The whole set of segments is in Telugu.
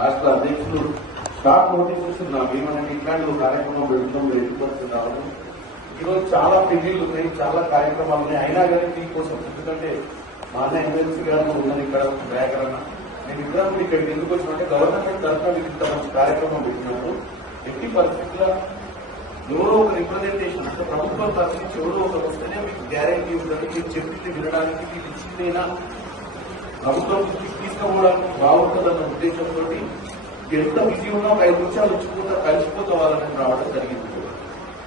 రాష్ట్ర అధ్యక్షులు స్టాక్ నోటీస్ ఇస్తున్నాం. ఏమనంటే ఇట్లాంటి కార్యక్రమం పెడుతున్నాం, మీరు ఎదుర్కొంటున్నాము. ఈరోజు చాలా పెళ్లిళ్ళు ఉన్నాయి, చాలా కార్యక్రమాలు ఉన్నాయి. అయినా కానీ మీకోసం, ఎందుకంటే మా అన్న ఎమ్మెల్సీ గారు ఉన్నది ఇక్కడ దయాకర్ అన్న, నేను ఇద్దరం కూడా ఇక్కడికి ఎందుకు వచ్చినంటే గవర్నమెంట్ తరఫున మీకు ఇంత మంచి కార్యక్రమం పెట్టినప్పుడు ఎట్టి పరిస్థితుల్లో ఎవరో ఒక రిప్రజెంటేషన్, అంటే ప్రభుత్వం తరఫు నుంచి ఎవరో ఒకరు వస్తేనే మీకు గ్యారెంటీ ఉంటుంది. మీరు చెప్పింది వినడానికి, మీకు ఇచ్చిందైనా ప్రభుత్వం తీసుకోవడానికి బాగుంటుందన్న ఉద్దేశంతో ఎంత బిజీ ఉన్నా ఒక 5 నిమిషాలు కలిసిపోతా వాళ్ళని రావడం జరిగింది.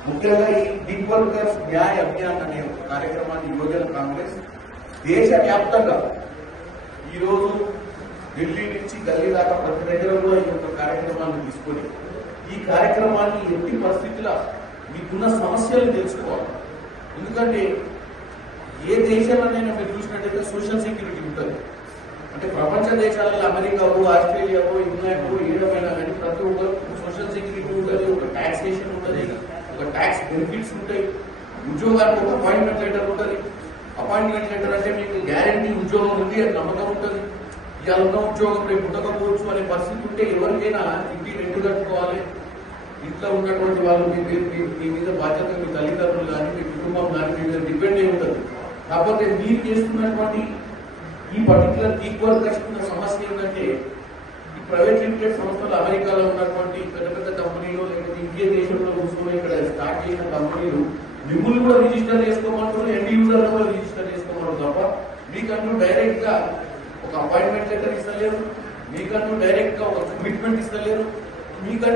ముఖ్యంగా ఈ బిగ్ వర్కర్స్ న్యాయ అభియాన్ అనే కార్యక్రమాన్ని యువజన కాంగ్రెస్ దేశవ్యాప్తంగా ఈరోజు ఢిల్లీ నుంచి గల్లీ దాకా ప్రతి దగ్గర కూడా ఈ యొక్క కార్యక్రమాన్ని తీసుకొని ఈ కార్యక్రమాన్ని ఎట్టి పరిస్థితుల్లో మీకున్న సమస్యలను తెలుసుకోవాలి. ఎందుకంటే ఏ దేశంలోనైనా మీరు చూసినట్టయితే సోషల్ సెక్యూరిటీ ఉంటుంది. అంటే ప్రపంచ దేశాలలో అమెరికావో, ఆస్ట్రేలియావో, ఇంగ్లాండ్ ఏమైనా కానీ ప్రతి ఒక్కరు సోషల్ సెక్యూరిటీ ఉంటుంది, ఒక టాక్సేషన్ ఉంటుంది, ఒక ట్యాక్స్ బెనిఫిట్స్ ఉంటాయి. ఉద్యోగానికి ఒక అపాయింట్మెంట్ లెటర్ ఉంటుంది. అపాయింట్మెంట్ లెటర్ అంటే మీకు గ్యారంటీ ఉద్యోగం ఉంది అని నమ్మకం ఉంటుంది. ఇవాళ ఉన్న ఉద్యోగం రేపు ఉండకపోవచ్చు అనే పరిస్థితి ఉంటే ఎవరికైనా ఇంటి రెంట్ కట్టుకోవాలి. ఇంట్లో ఉన్నటువంటి వాళ్ళు మీ మీద బాధ్యత, మీ తల్లిదండ్రులు కానీ, మీ కుటుంబం కానీ మీ మీద డిపెండ్ అయి ఉంటుంది. కాకపోతే మీరు చేస్తున్నటువంటి ఈ పర్టికులర్ గీక్ వర్కర్స్ ఉన్న సమస్య ఏంటంటే ఈ ప్రైవేట్ లిమిటెడ్ సంస్థలు అమెరికాలో ఉన్నటువంటి పెద్ద పెద్ద కంపెనీలు, లేకపోతే ఇండియా దేశంలో కూర్చొని ఇక్కడ స్టార్ట్ చేసిన కంపెనీలు మిమ్మల్ని కూడా రిజిస్టర్ చేసుకోమంటారు, ఎండ్ యూజర్ కూడా రిజిస్టర్ చేసుకోమంటారు తప్ప మీకంటూ డైరెక్ట్ గా ఒక అపాయింట్మెంట్ లెటర్ ఇస్తలేరు, మీకంటూ డైరెక్ట్ గా ఒక కమిట్మెంట్ ఇస్తలేరు. మీకంటూ